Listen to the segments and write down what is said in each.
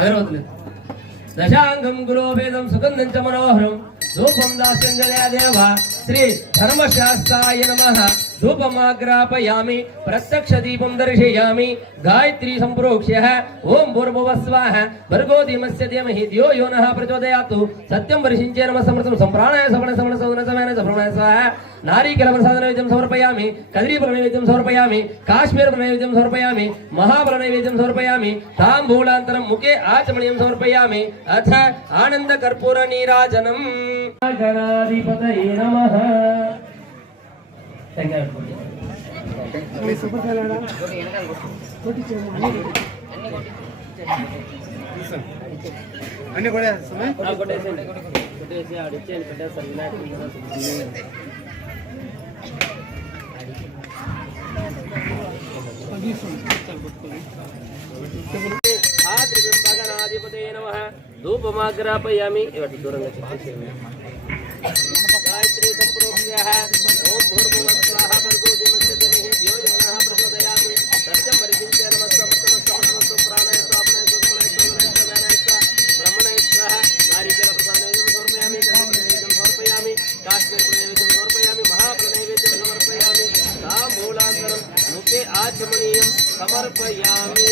అగరవతులు దశాంగం గురోవేదం సుగంధం చ మనోహరం ధూపం దాస్యం దేవ శ్రీ ధర్మశాస్త్రాయ నమః ధూపమాగ్రాపయామి ప్రత్యక్ష దీపం దర్శయామి గాయత్రీ సంప్రోక్ష్య ఓం భూర్భువస్వాహ భర్గో ధీమస్య ధీమహి ధియో యో నః ప్రచోదయాత్ సత్యం వర్షించే నమః సమృతం సంప్రాణాయ సవణ సవణ సవన సమయన సప్రమాయ స్వాహ నారీకల ప్రసాద నైవేద్యం సమర్పయామి కదలీఫల నైవేద్యం సమర్పయామి కాశ్మీర నైవేద్యం సమర్పయామి మహాబల నైవేద్యం సమర్పయామి తాంబూలాంతరం ముఖే ఆచమనీయం సమర్పయామి అథ ఆనంద కర్పూర నీరాజనం గణాధిపతయే నమః. అన్ని కూడా ధూపమాగ్రాపయామి దూరంగా గాయత్రీ సంప్రోక్ష్య ఓం భూర్భువస్వాహ భర్గో ధీమస్య ధీమహి ధియో యో నః ప్రచోదయాత్ సత్యం వర్షించే నమః సమృతం ప్రాణాయ స్వాపనాయ స్వప్నాయ బ్రహ్మణాయ స్వాహ నారీకల ప్రసాద నైవేద్యం సమర్పయామి కదలీఫల నైవేద్యం సమర్పయామి కాశ్మీర నైవేద్యం సమర్పయామి మహాఫల నైవేద్యం సమర్పయామి తాంబూలాంతరం ముఖే ఆచమనీయం సమర్పయామి.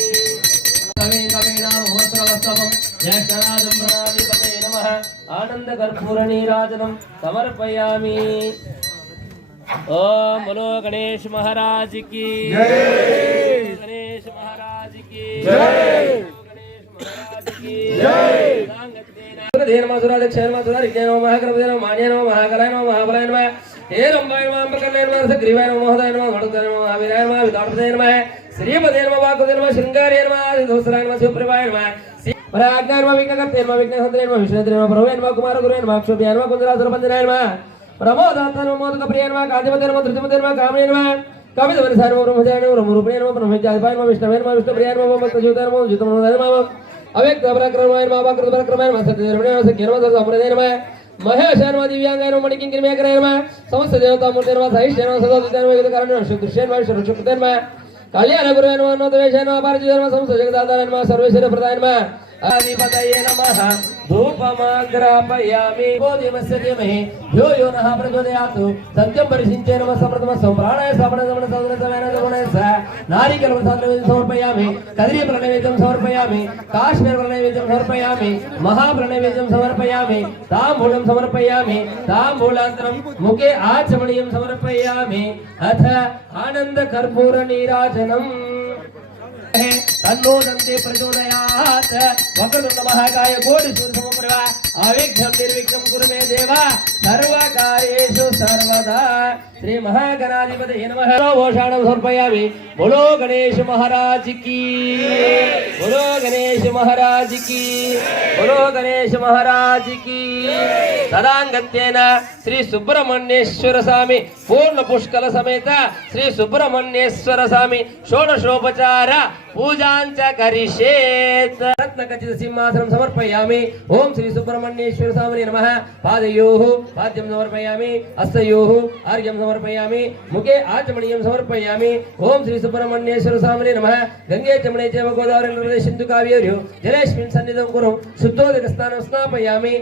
ఆనంద కర్పూర నీరాజనం సమర్పయామి. ఓం బలో గణేష్ మహారాజ్ కి జై, గణేష్ మహారాజ్ కి జై, గణేష్ మహారాజ్ కి జై. దేన మధురాద క్షేమ మధురాద విజ్ఞాన మహాగణపతి నమః మాన్య నమః మహాకలాయ నమః మహాబలాయ నమః హే రంభాయ నమః అంబకర్ణాయ నమః సగ్రీవాయ నమః మహోదయ నమః గణపతాయ నమః మహావీరాయ నమః విదాపతయ నమః శ్రీపదే నమః వాకుదే నమః శృంగారే నమః దోసరాయ నమః శివప్రభాయ నమః పరాజ్ఞాయ నమః విఘ్నకర్తే నమః విఘ్నహంత్రే నమః విష్ణుదే నమః ప్రభువే నమః కుమార గురువే నమః అక్షోభ్యాయ నమః కుంజరాసురబంధనాయ నమః ప్రమోదాత్మ నమః మోదకప్రియాయ నమః కాంతిమతే నమః ధృతిమతే నమః కామనే నమః కవితవనిసాయ నమః బ్రహ్మచారిణే నమః బ్రహ్మరూపిణే నమః బ్రహ్మచారిపాయ నమః విష్ణవే నమః విష్ణుప్రియాయ నమః భక్తజ్యోతాయ నమః జ్యోతిమనోదాయ నమః అవ్యక్త పరాక్రమాయ నమః అపకృత పరాక్రమాయ నమః సత్యధర్మణే నమః సఖ్య నమః సత్యసంప్రదాయ నమః మహేశాయ నమః దివ్యాంగాయ నమః మణికింకిణీమేకరాయ నమః సమస్త దేవతామూర్తే నమః సహిష్ఠే నమః సదాదిత్యాయ నమః యుగకారణే నమః దృశ్యే నమః శుక్రతే నమః కళ్యాణ గురువే నమః నోదవేశాయ నమః పారిజాయ నమః సమస్త జగదాధారాయ నమః సర్వేశ్వర ప్రదాయ నమః అధిపతయే నమః ధూపమాగ్రాపయామి ధీమస్య ధీమహి ధియో యో నః ప్రచోదయాత్ సత్యం పరిశించే నమః సమృతం సంప్రాణాయ సవణ సవణ సవన సమయన సవణయ స నారీకల ప్రసాద నైవేద్యం సమర్పయామి కదలీఫల నైవేద్యం సమర్పయామి కాశ్మీర నైవేద్యం సమర్పయామి మహాఫల నైవేద్యం సమర్పయామి తాంబూలం సమర్పయామి తాంబూలాంతరం ముఖే ఆచమనీయం సమర్పయామి అథ ఆనంద కర్పూర నీరాజనం. తన్నో దంతే ప్రచోదయాత్ వక్రతుండ మహాకాయ కోటి సూర్యసమప్రభ అవిఘ్నం నిర్విఘ్నం కురు మే దేవ సర్వకార్యేషు సర్వదా. శ్రీ మహాగణాధిపతయే నమః. ఓషాణం సమర్పయామి. బోలో గణేష్ మహారాజ్ కి, బోలో గణేష్ మహారాజ్ కి, బోలో గణేష్ మహారాజ్ కి. తదాంగత్యేన శ్రీ సుబ్రహ్మణ్యేశ్వర స్వామి పూర్ణ పుష్కల సమేత శ్రీ సుబ్రహ్మణ్యేశ్వర స్వామి షోడశోపచార పూజాంచ కరిష్యేత్. రత్నఖచిత సింహాసనం సమర్పయామి. ఓం శ్రీ సుబ్రహ్మణ్యేశ్వర స్వామినే నమః. పాదయోః పాద్యం సమర్పయామి. హస్తయోః ఆర్ఘ్యం సమర్పయామి. ముఖే ఆచమనీయం సమర్పయామి. ఓం శ్రీ సుబ్రహ్మణ్యేశ్వర స్వామినే నమః. గంగే చమనే చైవ గోదావరి నర్మదే సింధు కావేర్యో జలేస్మిన్ సన్నిధం కురు శుద్ధోదక స్నానం స్నాపయామి.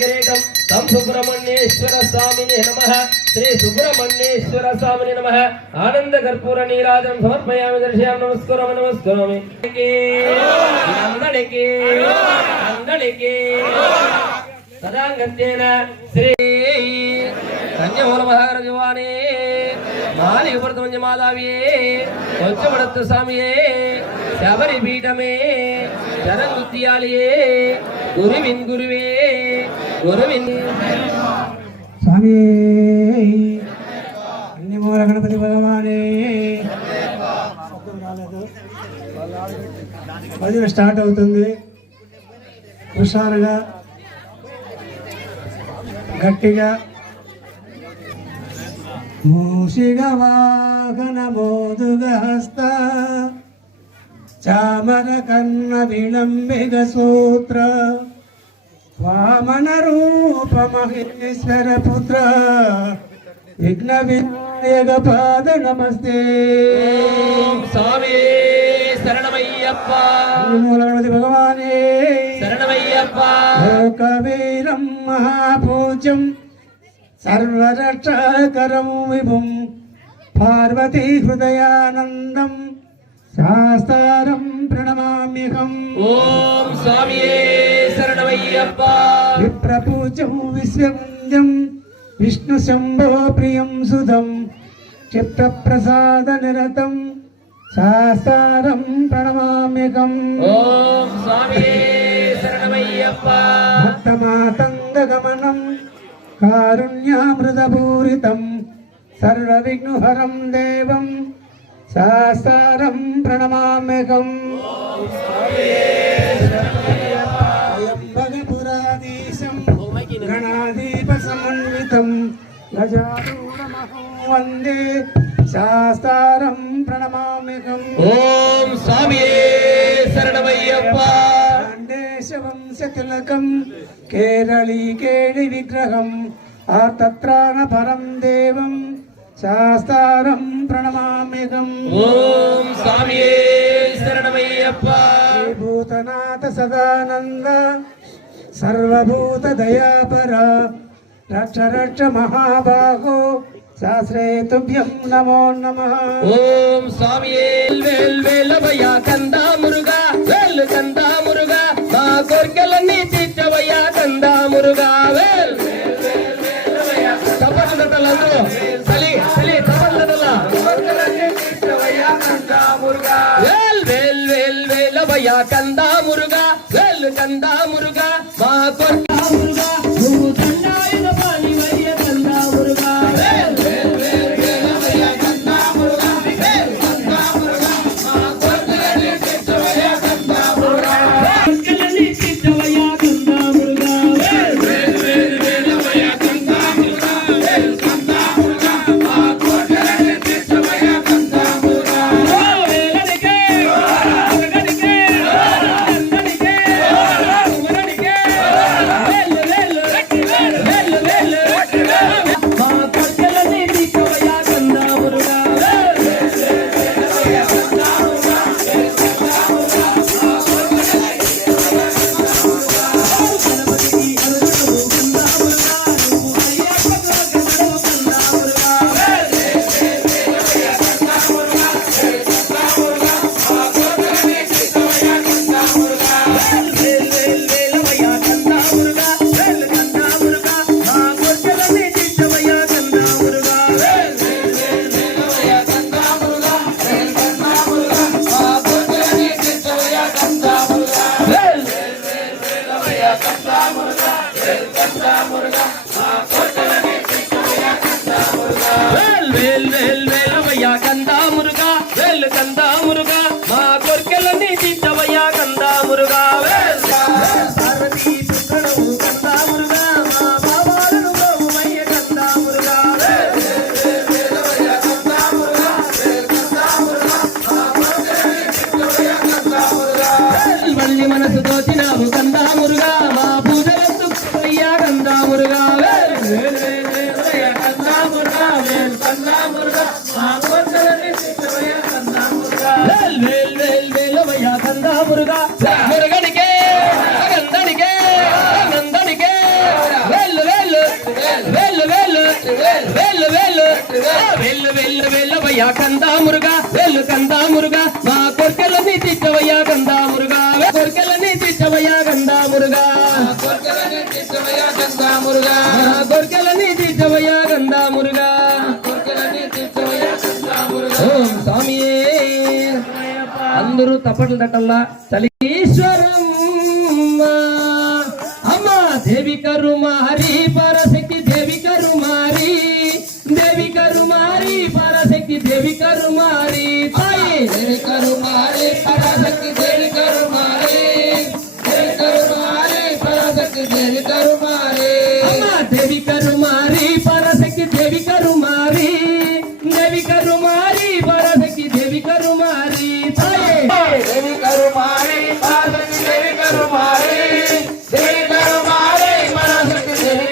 కిరీటం తం సుబ్రహ్మణ్యేశ్వర స్వామినే నమః. శ్రీ సుబ్రహ్మణ్యేశ్వర స్వామినే నమః. ఆనంద కర్పూర నీరాజనం సమర్పయామి. దర్శయామి. నమస్కారం నమస్కారం. అందరికి అందరికి తదాంగత్యేన శ్రీ సంజమూల మహారాజవానే మాలి ఉపర్తమంజ మాధవ్యే వచ్చమడత్తు స్వామియే శబరి పీఠమే జరంగుత్యాలియే గురువిన్ గురువే గురువిన్ స్వామి అన్ని మూల గణపతి భగవానే. భజన స్టార్ట్ అవుతుంది. హుషారుగా గట్టిగా మూషిక వాహన మోదుగ హస్త చామర కన్న విళంబిగ సూత్ర వామన రూప మహేశ్వర పుత్ర విఘ్న వినాయక పాద నమస్తే. స్వామి శరణమయ్య శరణమయ్యప్ప మూలగణపతి భగవానే శరణమయ్యప్ప లోకవీరం మహాపూజ్యం సర్వరక్షకరం విభుం పార్వతీ హృదయానందం శాస్త్రం ప్రణమామ్యహం. ఓం స్వామియే శరణమయ్యప్ప విప్రపూజ్యం విశ్వవంద్యం విష్ణు శంభో ప్రియం సుధం చిత్తప్రసాద నిరతం శాస్త్రం ప్రణమామ్యహం. ఓం స్వామియే శరణమయ్యప్ప భక్తమాతంగగమనం కారుణ్యామృతపూరితం సర్వవిఘ్నహరం దేవం శాస్త్రం ప్రణమామ్యహం. త్రయంబకపురాధీశం గణాధీపసమన్వితం గజానూనమహం వందే శాస్త్రం ప్రణమామ్యహం. ఓం స్వామియే శరణమయ్యప్ప వంశతిలకం కేరళీకేళి విగ్రహం ఆర్తత్రాణపరం దేవం శాస్త్రం ప్రణమామ్యహం. ఓం స్వామియే శరణమయ్యప్ప భూతనాథ సదానంద సర్వభూత దయాపర రక్ష రక్ష మహాబాహో శాస్త్రే తుభ్యం నమో నమః. ఓం స్వామియే వేల్ వేలవయ్యా కందా మురుగా వేల్ కందా మురుగా మా కోర్కెలన్నీ తీర్చవయ్యా కందా మురుగా వేల్ తపస్సులందరూ చలి చలి తపస్సుల వేల్ వేల్ వేల్ వేలవయ్యా కందా మురుగా వేల్ కందా మురుగా మా కోర్కె మురుగా నువ్వు దండాయుధ పాని వయ్య కందా మురుగా వేల్ వేల్ వేల్ వేలవయ్యా కందా మురుగా వేల్ కందా మురుగా మా కోర్కెలన్నీ తీర్చవయ్యా కందా మురుగా వేల్ పార్వతీ పుత్రుడు కందా మురుగా మా బాబాలను గోవయ్య కందా మురుగా వేల్ వేలవయ్యా కందా మురుగా వేల్ కందా మురుగా మా కోర్కెలన్నీ తీర్చవయ్యా కందా మురుగా వేల్ మళ్ళీ మనసు దోచినావు కందా మురుగా మా పూజలందు అయ్యా కందా మురుగా వేల్ వేల్ వేలవయ్యా కందా మురుగా వేల్ కందా మురుగా మా కోర్కెలన్నీ తీర్చవయ్యా కందా మురుగా వేల్ వేల్ వేల్ వేలవయ్యా కందా మురుగా మురుగనికే గంధనికే నందనికే వేల్ వేల్ వేల్ వేల్ వేల్ వేల్ వేల్ వేల్ వేలవయ్యా కందా మురుగా వేల్ కందా మురుగా మా కోర్కెలన్నీ తీర్చవయ్యా కందా మురుగా కోర్కెలన్నీ తీర్చవయ్యా కందా మురుగా కోర్కెలన్నీ తీర్చవయ్యా కందా మురుగా కోర్కెలన్నీ తీర్చవయ్యా కందా మురుగా కోర్కెలన్నీ తీర్చవయ్యా కందా మురుగా. ఓం స్వామియే అందరూ తప్పట్లు తట్టల్లా చలీశ్వరం అమ్మా దేవి కరుమారి పరశక్తి దేవి కరుమారి దేవి కరుమారి పరశక్తి దేవి కరుమారి తాయి దేవి కరుమారి పరశక్తి దేవి కరుమారి దేవి కరుమారి పరశక్తి దేవి కరుమారి అమ్మా దేవి కరుమారి పరశక్తి దేవి కరుమారి దేవి కరుమారి పరశక్తి దేవి కరుమారి తాయి దేవి కరుమారి పరశక్తి దేవి కరుమారి దేవి కరుమారి పరశక్తి దేవి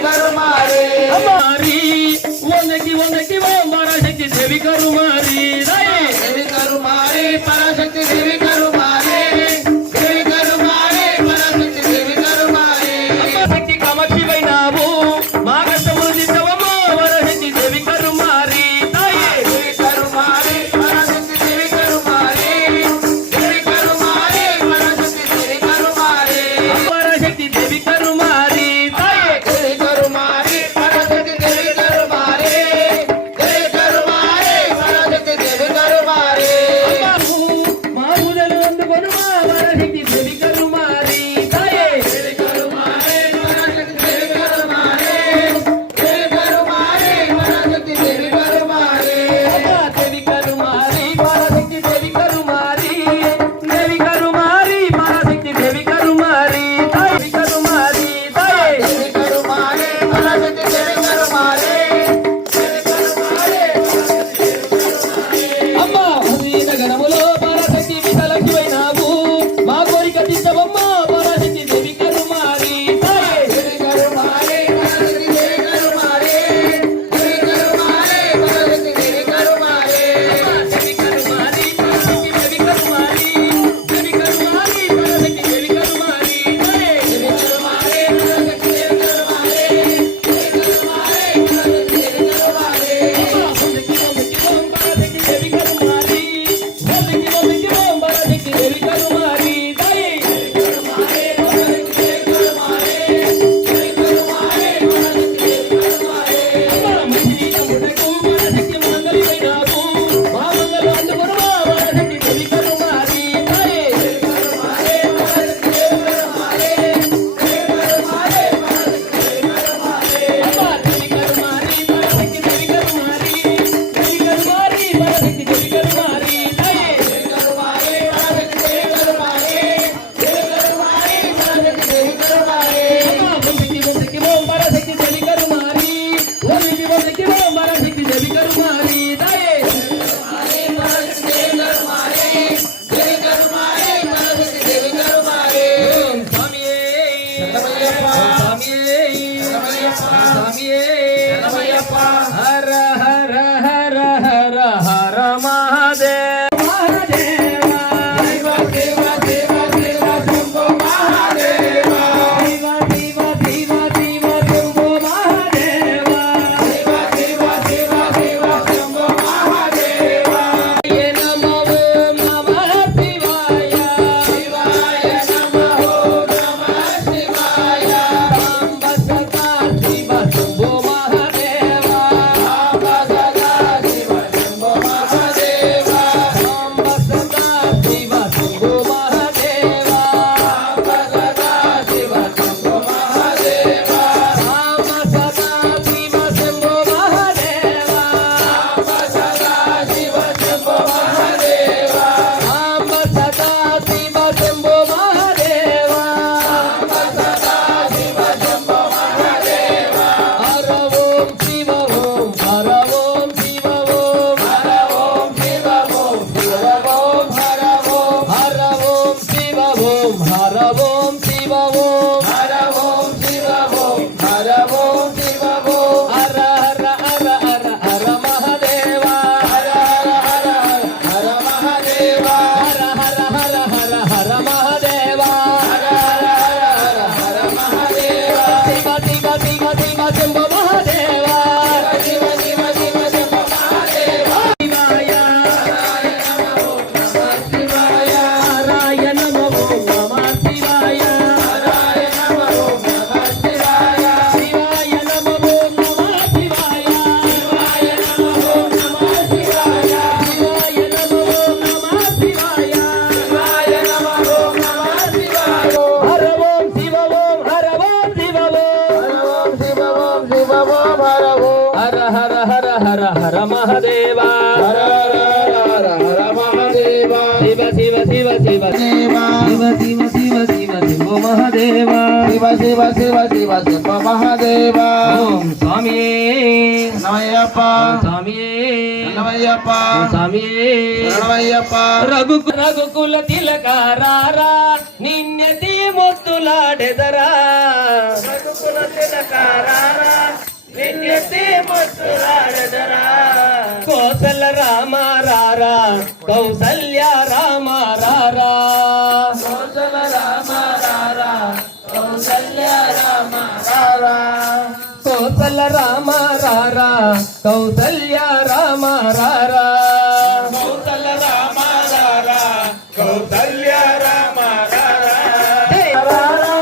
పరాశక్తి దేవి కరుమారి తాయే దేవి కరుమారి పరాశక్తి దేవి కరుమారి దేవి కరుమారి పరాశక్తి దేవి కరుమారి మా పూజలు అందుకొను మా పరాశక్తి దేవి కరుమారి తాయే దేవి కరుమారి పరాశక్తి దేవి కరుమారి దేవి కరుమారి పరాశక్తి దేవి కరుమారి దేవి కరుమారి పరాశక్తి దేవి కరుమారి దేవి కరుమారి పరాశక్తి దేవి కరుమారి తాయే కరుమారి తాయే దేవి కరుమారి పరాశక్తి దేవి కరుమారి దేవి కరుమారి అమ్మ హృదయ గణములో పరాశక్తి విశాలకివైనావు మా కోరిక తీర్చవమ్మ పరాశక్తి దేవి కరుమారి తాయే దేవి కరుమారి పరాశక్తి దేవి కరుమారి దేవి కరుమారి పరాశక్తి దేవి కరుమారి దేవి కరుమారి పరాశక్తి దేవి కరుమారి దేవి కరుమారి పరాశక్తి దేవి కరుమారి తాయే దేవి కరుమారి పరాశక్తి దేవి కరుమారి దేవి కరుమారి పరాశక్తి దేవి కరుమారి దేవి కరుమారి దేవి కరుమారి తాయే హర హర హర హర హర మహాదేవ మహాదేవా శివ శివ శివ శివ శంభో మహాదేవా శివ శివ శివ శివ శంభో మహాదేవా శివ శివ శివ శివ శంభో మహాదేవా నమో నమః శివాయ శివాయ నమః నమః శివాయ సాంబ సదా శివ శంభో మహాదేవా సాంబ సదా శివ శంభో మహాదేవా సాంబ సదా శివ శంభో మహాదేవా సాంబ సదా శివ శంభో మహాదేవా సాంబ సదా శివ శంభో మహాదేవా సాంబ సదా శివ శంభో మహాదేవా సాంబ సదా శివ శంభో మహాదేవా సాంబ సదా శివ శంభో మహాదేవా హర ఓం శివ ఓం హర ఓం శివ ఓం హర ఓం శివ ఓం శివ ఓం హర ఓం హర ఓం శివ ఓం హర ఓం శివ ఓం హర ఓం శివ ఓం హర ఓం శివ ఓం హర హర హర హర హర మహాదేవా హర హర హర హర మహాదేవా హర హర హర హర హర మహాదేవా హర హర హర హర మహాదేవా శివ శివ శివ శివ శంభో మహాదేవా శివ శివ శివ శివ మహాదేవా శివాయ శివాయ హరాయ నమో నమః శివాయ హరాయ నమః నమః శివాయ శివాయ నమో నమః శివాయ శివాయ నమః నమః శివాయ శివాయ నమో నమః శివాయ శివాయ నమః నమః శివాయ హర ఓం శివ ఓం హర ఓం శివ ఓం హర ఓం శివ ఓం శివ ఓం హర ఓం హర హర హర హర హర మహాదేవా హర హర హర హర మహాదేవా శివ శివ శివ శివ దేవా శివ శివ శివ శివ శంభో మహాదేవా శివ శివ శివ శివ శివ మహాదేవా ఓం స్వామియే నమయ్యప్ప స్వామియే నమయ్యప్ప స్వామియే నమయ్యప్ప రఘుకుల తిలకారారా నిన్నెతి మొత్తులాడెదరా రఘుకుల తిలకారారా నిన్నెతి మొత్తులాడెదరా కోసల రామ రారా కౌసల్య రామ రారా కౌసల రామ రారా కౌసల్య రామ రారా కోసల రామ రారా కౌసల్య రామ రారా కౌసల రామ రారా కౌసల్య రామ రారా రారా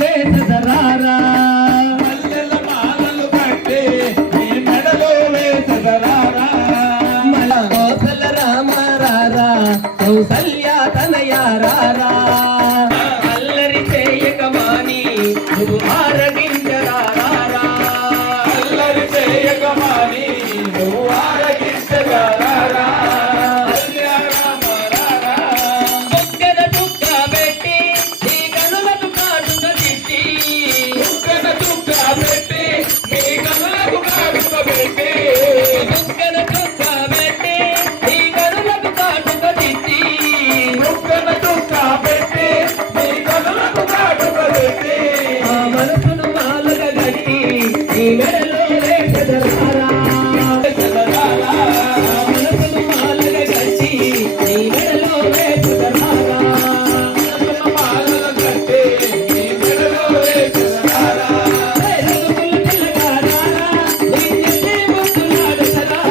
వేసదరారా మల్లెల మాలలు కట్టి నీ మెడలో వేసదరారా మన కోసల రామారారా కౌసల్య తనయారారా అల్లరి చేయక మాని నువ్వు ఆరగించరారా అల్లరి చేయకమాని నువ్వు ఆరగించగలరా బొగ్గన చుక్క పెట్టి నీ కనులకు కాటుక తిట్టి చుక్కన చుక్క పెట్టి నీ కనులకు కాటుక పెట్టి బొగ్గన చుక్క పెట్టి నీ కనులకు కాటుక తిట్టి చుక్కన చుక్క పెట్టి నీ కనులకు కాటుక పెట్టి ఆ మనసును మాలగా గట్టి నీ మెడలో వేసదరారా మనసును మాలగా గట్టి నీ మెడలో వేసదరారా మాలలు కట్టి నీ మెడలో వేసదరారా రంగుల పిల్లగారారా నీ చెట్టే ముద్దులాడసరా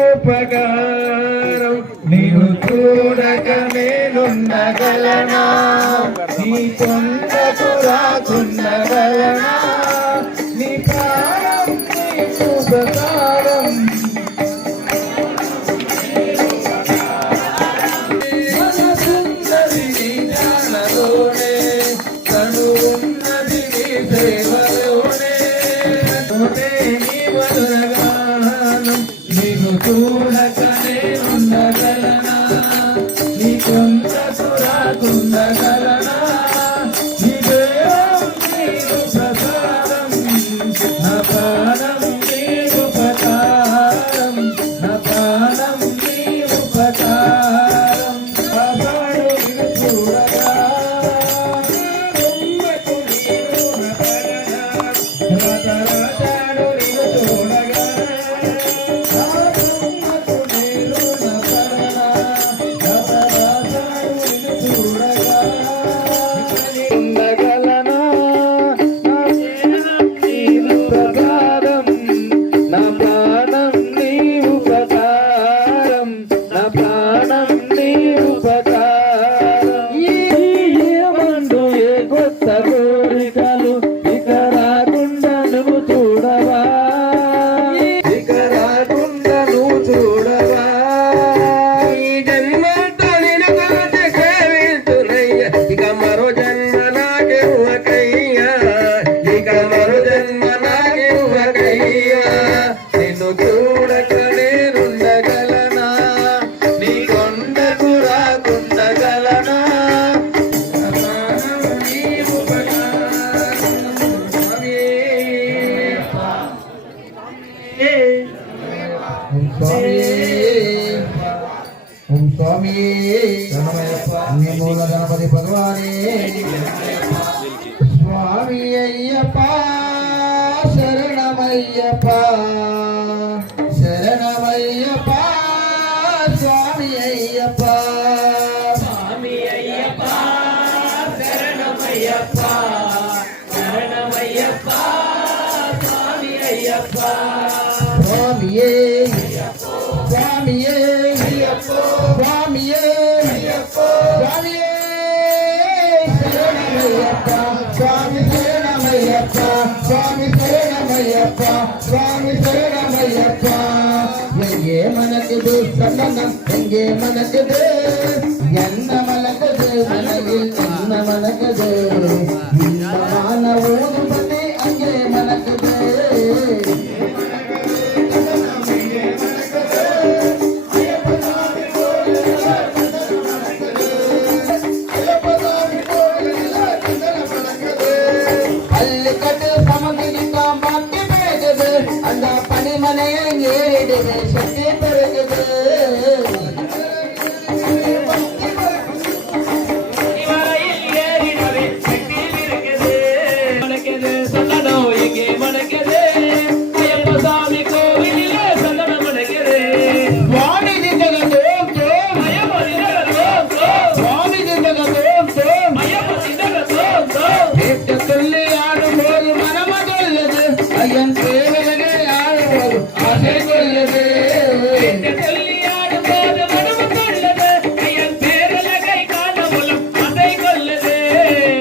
ఉపకారం నీవు చూడక నేనుండగలనా నీ కొండకు రాకుండగలనా నీ ప్రాణం నీ ఉపకారం మనసున్నది నీ జ్ఞానలోనే తను ఉన్నది నీ సేవలోనే నీ మధురగానం నీకు చూడక నేనుండగలనా నీ కొండకు రాకుండగలనా నీ దేవం నీకు ప్రసారం నా ప్రాణం నీ ఉపకారం నా ప్రాణం నీ ఉపకారం కాపాడు నిన్ను చూడగా కొమ్మకు నీరు నడగనా రాతాడు నిన్ను చూడగా ఉండగలనా నా ప్రాణం నీ ఉపకారం నా ప్రాణం నీ ఉపకారం ఏమంటూ ఏ కొత్త కోరికలు ఇక రాకుండా నువ్వు చూడవా ఇక రాకుండా నువ్వు చూడవా ఈ జన్మతో నేను కాదు సేవించునయ్యా ఇక మరో జన్మ నాకివ్వకయ్యా ఇక మరో జన్మ నాకివ్వకయ్యా నిన్ను చూడక నేనుండగలనా నీ కొండకు రాకుండగలనా నీ ఉపకారం స్వామి. ఓం స్వామి. ఓం స్వామి మూల గణపతి భగవానే స్వామి అయ్యప్ప శరణమయ్యప్ప శరణమయ్యప్ప స్వామి అయ్యప్ప స్వామి అయ్యప్ప శరణమయ్యప్ప శరణమయ్యప్ప స్వామి అయ్యప్ప స్వామియే స్వామియే స్వామియే స్వామియే శరణమయ్యప్ప స్వామి శరణమయ్యప్ప స్వామి శరణమయ్యప్ప స్వామి శరణమయ్యప్ప எங்கே மனக்குது சந்தனம் எங்கே மனக்குது என்ன மலக்குது மனதில் என்ன மனக்குது இன்பமான ஊதுபதி அங்கே மனக்குது பள்ளிக்கட்டு சமகிரிக்கா மாட்டி பெருகுது அந்த பனிமனையை ஏறிடுது சக்தி பெருகுது இவரையில் ஏறினவே சக்தியில் இருக்குது மணக்குது சந்தனம் எங்கே மணக்குது ஐயப்ப சாமி கோவிலிலே சந்தனம் மணக்குது சுவாமி திண்டகத்தோம் தோம் ஐயப்ப திண்டகத்தோம் தோம் சுவாமி திண்டகத்தோம் தோம் ஐயப்ப திண்டகத்தோம் தோம் கேட்ட சொல்லி ஆடும்போது மனமதுள்ளது ஐயன் தேவலகே ஆடும்போது ஆசை கொள்ளது சொல்லியாடும் போது மனமு கொள்ளது ஐயன் பேரலகை காணமுலம் அசை கொள்ளது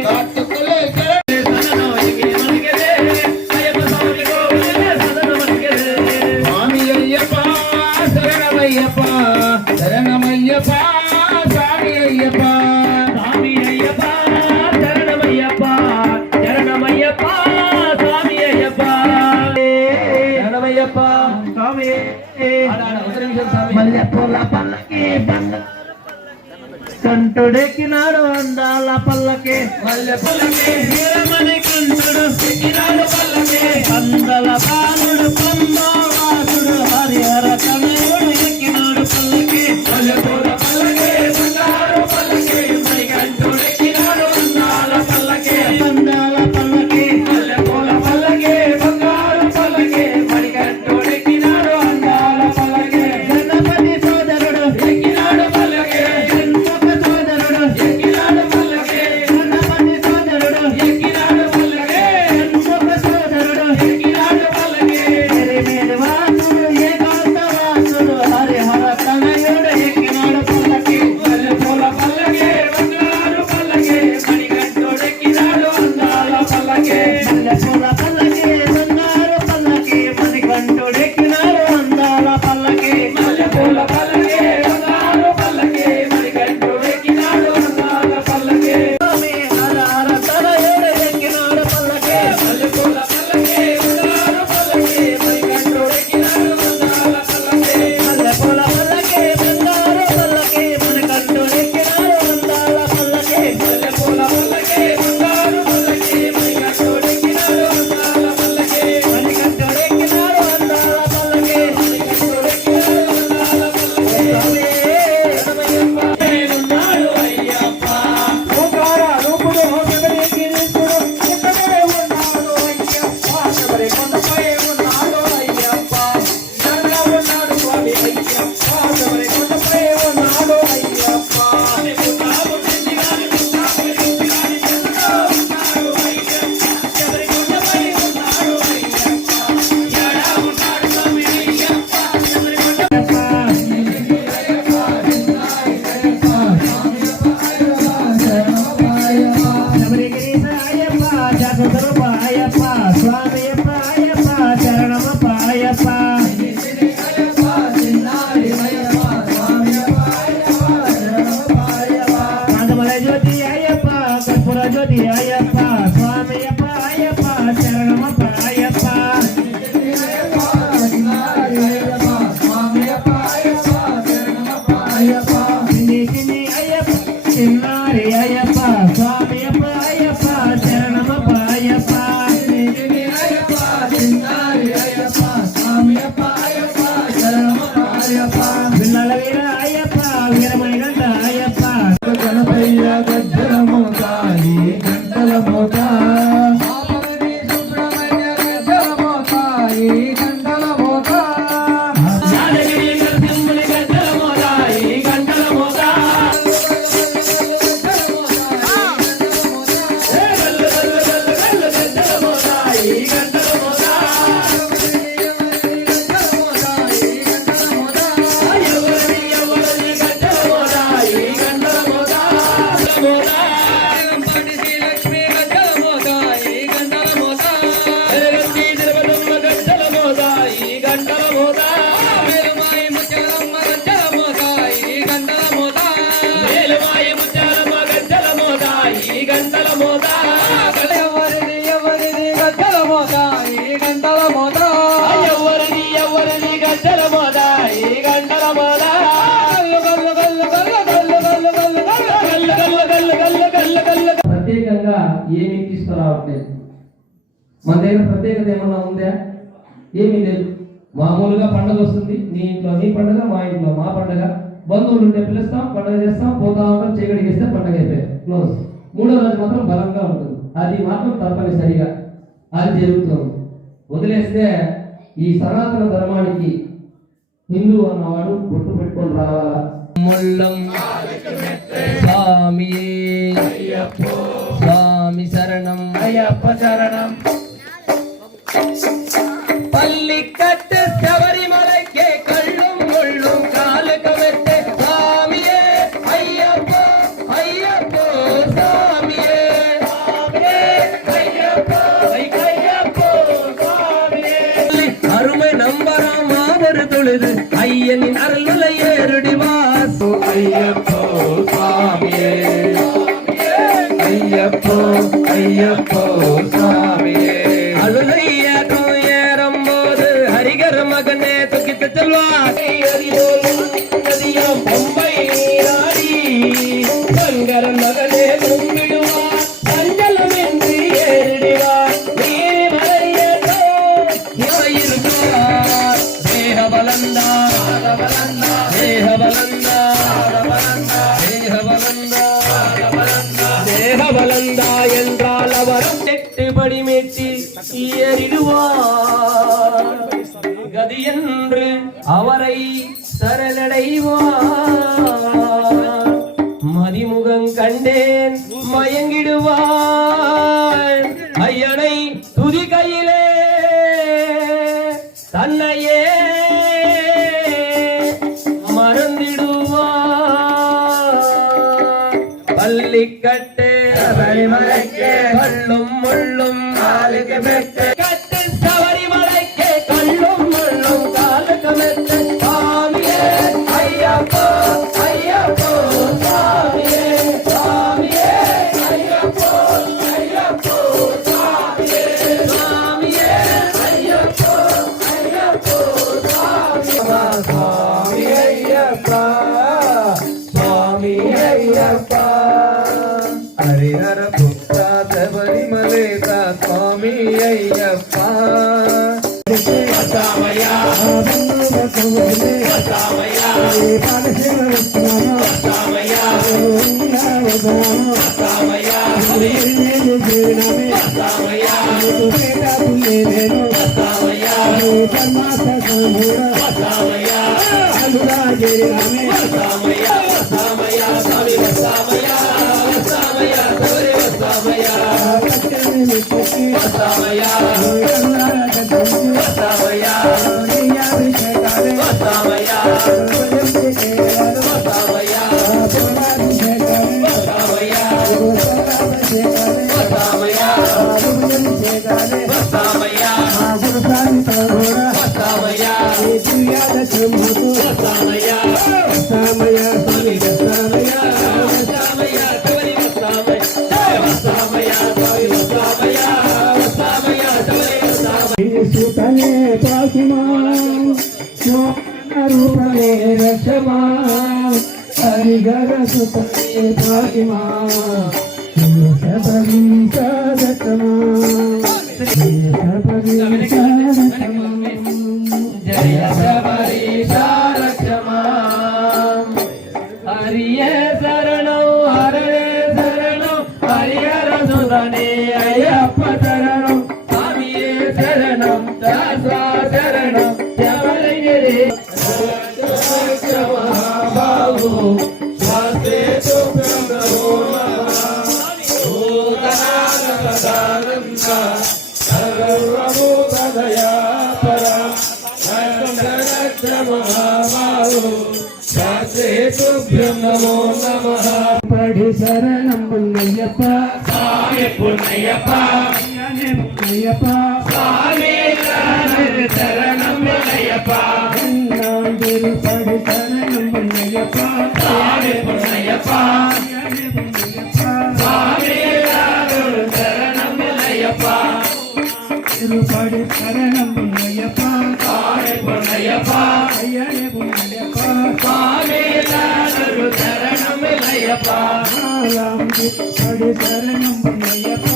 காட்டுக்குள்ளே சந்தனம் எங்கே மணக்குது ஐயப்ப சாமி கோவிலிலே சந்தனம் மணக்குது சுவாமி ஐயப்பா சரணமையப்பா சரணமையப்பா சாமி ஐயப்பா சாமி ஐயப்பா சரணமையப்பா சரணமையப்பா சாமி ஐயப்பா சரணமையப்பா சாமி ஒரு நிமிஷம் சாமி మల్లెపూల పల్లకి కంటుడెక్కినాడు అందాల పల్లకి మల్లె పల్లకి వీరమణి కంటుడు ఎక్కినాడు పల్లకి అందల బాలుడు పందవాసుడు హరిహర కనయుడు ఎక్కినాడు పల్లకి మల్లెపూల పల్లకి బంగారు పల్లకి మణికంఠుడు ఎక్కినాడు అందాల పల్లకి అందాల పల్లకి మల్లెపూల పల్లకి బంగారు పల్లకి మణికంఠుడు ఎక్కినాడు అందాల పల్లకి గణపతి సోదరుడు ఎక్కినాడు పల్లకి గణపతి సోదరుడు ఎక్కినాడు పల్లకి గణపతి సోదరుడు ఎక్కినాడు పల్లకి గణపతి సోదరుడు ఎక్కినాడు పల్లకి ఎరిమేడు వాసుడు ఏకాంత వాసుడు హరిహర కనయుడు ఎక్కినాడు పల్లకి మల్లెపూల పల్లకి బంగారు పల్లకి మణికంఠుడు ఎక్కినాడు అందాల పల్లకి మల్లెపూల పల్లకి బంగారు పల్లకి మణికంఠుడు ఎక్కినాడు అందాల పల్లకి మల్లెపూల పల్లకి బంగారు పల్లకి మణికంఠుడు ఎక్కినాడు అందాల పల్లకి స్వామి హర హర తనయుడు ఎక్కినాడు పల్లకి మల్లెపూల పల్లకి బంగారు పల్లకి మణికంఠుడు ఎక్కినాడు అందాల పల్లకి మల్లెపూల పల్లకి బంగారు పల్లకి మణికంఠుడు ఎక్కినాడు అందాల పల్లకి మల్లెపూల పల్లకి బంగారు పల్లకి మణికంఠుడు ఎక్కినాడు అందాల పల్లకి మణికంఠుడు ఎక్కినాడు అందాల పల్లకి మణికంఠుడు ఎక్కినాడు అందాల పల్లకి స్వామి ఉన్నాడు అయ్యప్ప ఓంకార రూపుడు శబరిగిరీశుడు ఇక్కడే ఉన్నాడు అయ్యప్ప శబరి కొండపై ఉన్నాడు అయ్యప్ప ఇక్కడే ఉన్నాడు స్వామి అయ్యప్ప శబరి కొండపై ఉన్నాడు అయ్యప్ప శబరిగిరీశ అయ్యప్ప జగద్రూప అయ్యప్ప స్వామి అయ్యప్ప అయ్యప్ప శరణమప్ప అయ్యప్ప పాదమల జ్యోతి అయ్యప్ప కర్పూర జ్యోతి అయ్యప్ప స్వామి అయ్యప్ప అయ్యప్ప శరణమప్ప అయ్యప్ప చిన్ని చిన్ని అయ్యప్ప చిన్నారి అయ్యప్ప స్వామి అయ్యప్ప అయ్యప్ప శరణమప్ప అయ్యప్ప పిల్లల వీర అయ్యప్ప వీరమణి తీసుకురావట్లేదు. మన దగ్గర ప్రత్యేకత ఏమన్నా ఉందా? ఏమీ లేదు. మామూలుగా పండగ వస్తుంది, నీ ఇంట్లో నీ పండగ, మా ఇంట్లో మా పండగ, బంధువులు ఉంటే పిలుస్తాం, పండగ చేస్తాం, పోతా ఉంటాం, చీకటికి ఇస్తే పండగ అయిపోయాయి, క్లోజ్. మూడో రోజు మాత్రం బలంగా ఉంటుంది. అది మాత్రం తప్పనిసరిగా అది జరుగుతుంది. వదిలేస్తే ఈ సనాతన ధర్మానికి హిందూ అన్నవాడు బొట్టు పెట్టుకొని రావాలా? ముళ్ళం స్వామి స్వామి శరణం అయ్యప్ప చరణం. பள்ளிக்கட்டு சபரிமலைக்கே கள்ளும் முள்ளும் காலுக்கு வெட்டு சாமியே ஐயப்போ ஐயப்போ சாமியே ஐயப்போ ஐயப்போ சுவாமியே. அருமை நம்பராம் மாவரு தொழுது ஐயனின் அருளை ஏறுடி வாசு ஐயப்போ சுவாமியே ஐயப்போ ஐயப்போ சுவாமியே. அருளையாட்டம் ஏறும்போது ஹரிகர மகனே துக்கித்த செல்வாய் நதியம் பொம்பை நீராடி சங்கர மகனே கும்பிடுவார் சஞ்சலம் என்று ஏறிடுவார் நீமலையோ இருப்பார் தேகபலந்தா தேகபலந்தா தேகபலந்தா தேகபலந்தா என்றால் அவரும் எட்டுபடி மேட்டி ஏறிடுவார் கதி என்று அவரை சரணடைவார் மதிமுகம் கண்டேன் மயங்கிடுவார் ஐயனை துதி கையிலே தன்னையே மறந்திடுவார் பள்ளிக்கட்டு சபரிமலைக்கே கள்ளும் முள்ளும் காலுக்கு மெட்டு கட்டு சபரிமலைக்கே கள்ளும் முள்ளும் காலுக்கு மெட்டு சாமியே ஐயப்போ ஐயப்போ சாமியே சாமியே ஐயப்போ ஐயப்போ சாமியே சாமியே ஐயப்போ ஐயப்போ சாமியே சுவாமி ஐயப்பா சுவாமி ஐயப்பா. ஹரிஹர புத்தா சபரிமலேத சுவாமி ஐயப்பா. வசாமயா வசாமயா வசாமயா வசாமயா வசாமயா வசாமயா வசாமயா வசாமயா சாமி வசாமயா வசாமயா சபரி வசாமயா வசாமயா வசாமயா வசாமயா வசாமயா வசாமயா வசாமயா வசாமயா வசாமயா வசாமயா சாமி வசாமயா வசாமயா சபரி வசாமயா வசாமயா சாமி வசாமயா வசாமயா சபரி வசாமயா సుతనే పాసిమా రూపనే రక్షమా హరిగర సుతనే పాసిమా శబరి సాధకమా శబరి సాధకమా జయ శబరి సారక్షమా హరియ శరణం హరే శరణం హరిహర సుతనే అయ్యప్ప శరణం స్వామియే శరణం దాసా శరణం శబరిగిరి మహాబాహు స్వాస్తే నమో నమః పడి శరణం పుణ్యప్ప స్వామి పుణ్యప్ప పుణ్యప్ప స్వామి శరణం పుణ్యప్ప నాందిరు పడి శరణం పుణ్యప్ప స్వామి పుణ్యప్ప స్వామి శరణం పుణ్యప్ప తిరుపడి శరణం పుణ్యప్ప స్వామి పుణ్యప్ప అయ్యనే పుణ్యప్ప స్వామి శరణం పుణ్యప్ప పడి శరణం పుణ్యప్ప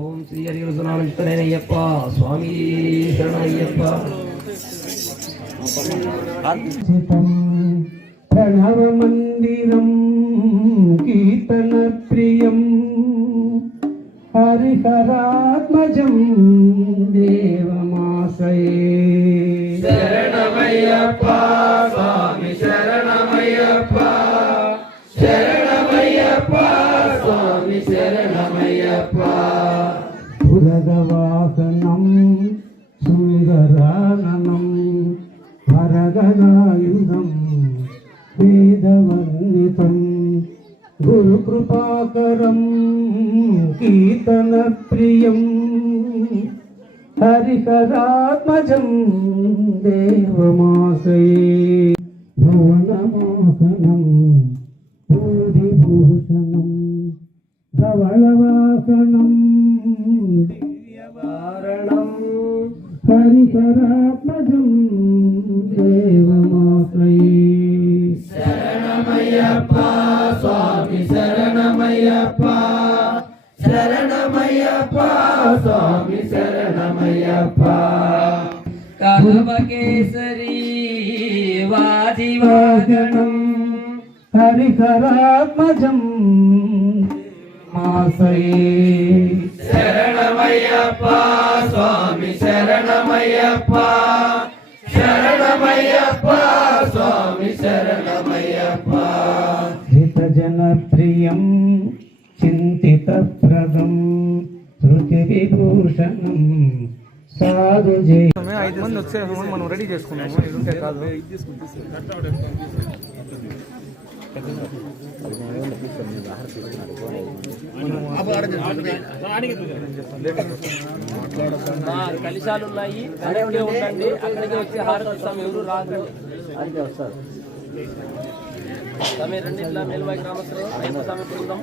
ఓం శ్రీ హరిహరసునామయ్యప్ప స్వామి శరణయ్యప్ప. ప్రణవ మందిరం కీర్తన ప్రియం హరిహరాత్మజం దేవమాశ్రయే. శరణమయ్యప్ప స్వామి శరణమయ్యప్ప శరణమయ్యప్ప స్వామి శరణమయ్యప్ప. పురగవాహనం సుందరాననం భరగదాయుధం వేదవర్ణితం గురుకృపాకరం కీర్తన ప్రియం హరిహరాత్మజం దేవమాశ్రయే. భువనమోహనం భూరిభూషణం ధవళవాహనం దివ్యవారణం హరిహరాత్మజం దేవమాశ్రయే. శరణమయ్యప్ప స్వామి శరణమయ్యప్ప శరణమయ్యప్ప స్వామి శరణమయ్యప్ప. కల్పకేసరి వాదివాగణం హరిహరాత్మజం మాశ్రయే. శరణమయ్యప్ప స్వామి శరణమయ్యప్ప శరణమయ్యప్ప స్వామి శరణమయ్యప్ప. హితజనప్రియం చింతితప్రదం శృతివిభూషణం సాధుజే. 5 మంది వచ్చేసాము, మనం రెడీ చేసుకున్నాము. ఇది ఉంటే కాదు. కలిశాలు ఉన్నాయి, అక్కడికే ఉండండి. అక్కడికే వచ్చి హారతి ఇస్తాం. ఎవరు రాదు అడిగే వస్తారు. సమయ రండి. ఇలా మేల్వాయి గ్రామస్తులు అయ్యప్ప స్వామి బృందం.